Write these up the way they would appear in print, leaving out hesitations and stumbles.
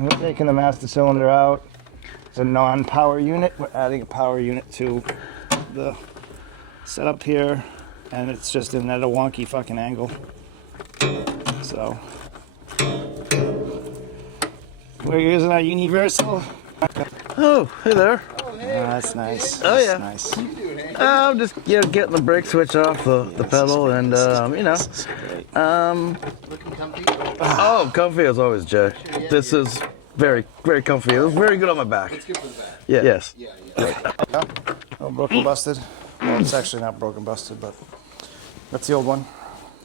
We're taking the master cylinder out. It's a non-power unit. We're adding a power unit to the setup here, and it's just in at a wonky fucking angle. So we're using our universal. Oh, hey there. Oh, that's nice. Oh, that's yeah. Nice. I'm just getting the brake switch off the pedal, and Looking comfy? Oh, comfy as always, Jay. This is very, very comfy. It was very good on my back. It's good for the back. Yeah. Yes. Yeah. Yeah. Oh, broken busted. Well, it's actually not broken busted, but that's the old one.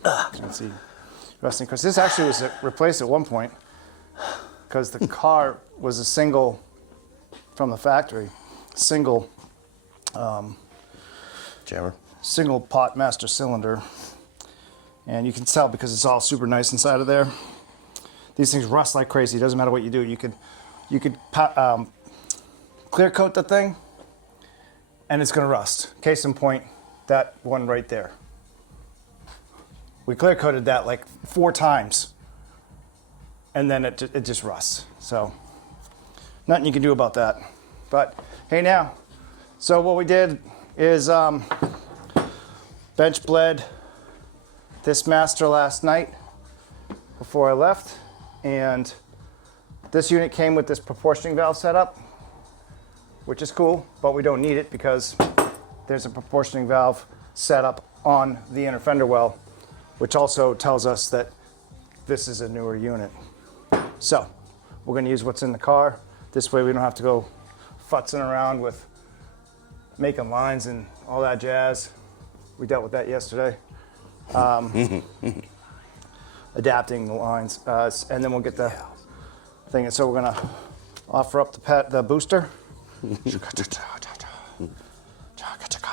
You can see rusting. Because this actually was replaced at one point because the car was a single from the factory, single Jammer. single pot master cylinder, and you can tell because it's all super nice inside of there. These things rust like crazy. It doesn't matter what you do. You could clear coat the thing, and it's going to rust. Case in point, that one right there. We clear coated that like 4 times, and then it just rusts. So nothing you can do about that. But hey, now, so what we did is bench bled this master last night before I left, and this unit came with this proportioning valve setup, which is cool, but we don't need it because there's a proportioning valve setup on the inner fender well, which also tells us that this is a newer unit. So we're going to use what's in the car. This way we don't have to go futzing around with making lines and all that jazz. We dealt with that yesterday. Adapting the lines, and then we'll get the thing. And so we're gonna offer up the booster. I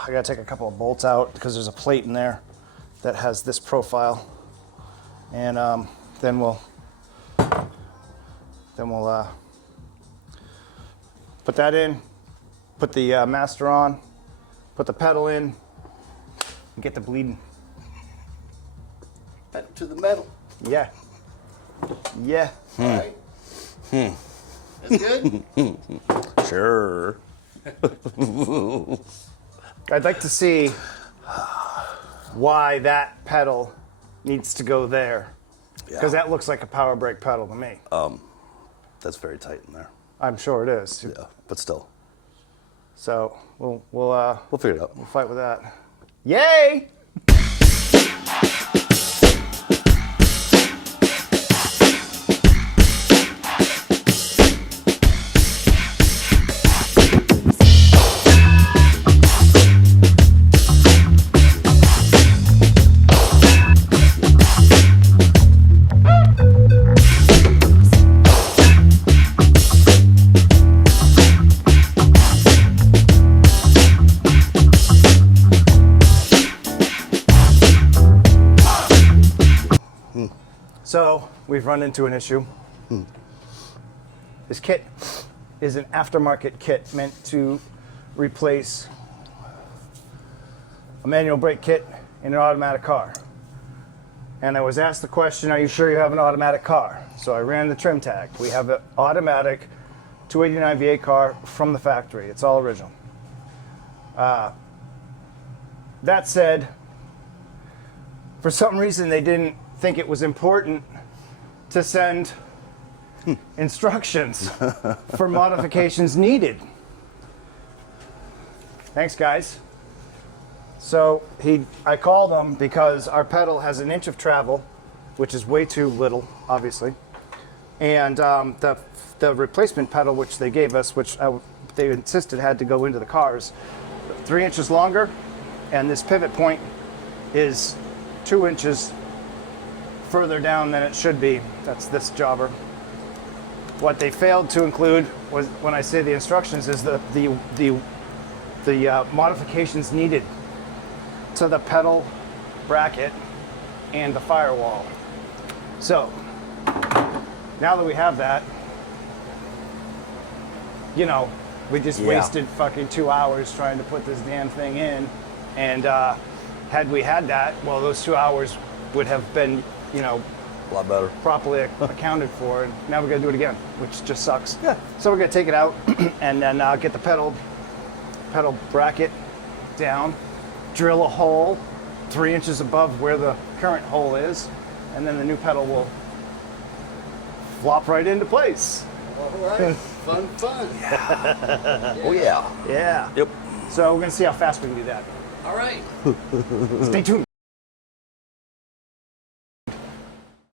gotta take a couple of bolts out because there's a plate in there that has this profile, and then we'll put that in, put the master on, put the pedal in, and get the bleeding. Pedal to the metal. Yeah. Yeah. All right. That's good? Sure. I'd like to see why that pedal needs to go there. Because that looks like a power brake pedal to me. That's very tight in there. I'm sure it is. Yeah, but still. So we'll Figure it out. we'll fight with that. Yay! So we've run into an issue. This kit is an aftermarket kit meant to replace a manual brake kit in an automatic car. And I was asked the question, are you sure you have an automatic car? So I ran the trim tag. We have an automatic 289 V8 car from the factory. It's all original. That said, for some reason they didn't think it was important to send instructions for modifications needed. Thanks, guys. So I called them because our pedal has an inch of travel, which is way too little, obviously. And the replacement pedal, which they gave us, which they insisted had to go into the cars, 3 inches longer, and this pivot point is 2 inches further down than it should be. That's this jobber. What they failed to include was, when I say the instructions, is the modifications needed to the pedal bracket and the firewall. So now that we have that, you know, we just wasted fucking 2 hours trying to put this damn thing in, and had we had that, well, those 2 hours would have been, you know, A lot better. properly accounted for, and now we got to do it again, which just sucks. Yeah. So we're gonna take it out and then get the pedal bracket down, drill a hole 3 inches above where the current hole is, and then the new pedal will flop right into place. All right. Fun. Oh yeah. Yeah. Yep. So we're gonna see how fast we can do that. All right. Stay tuned.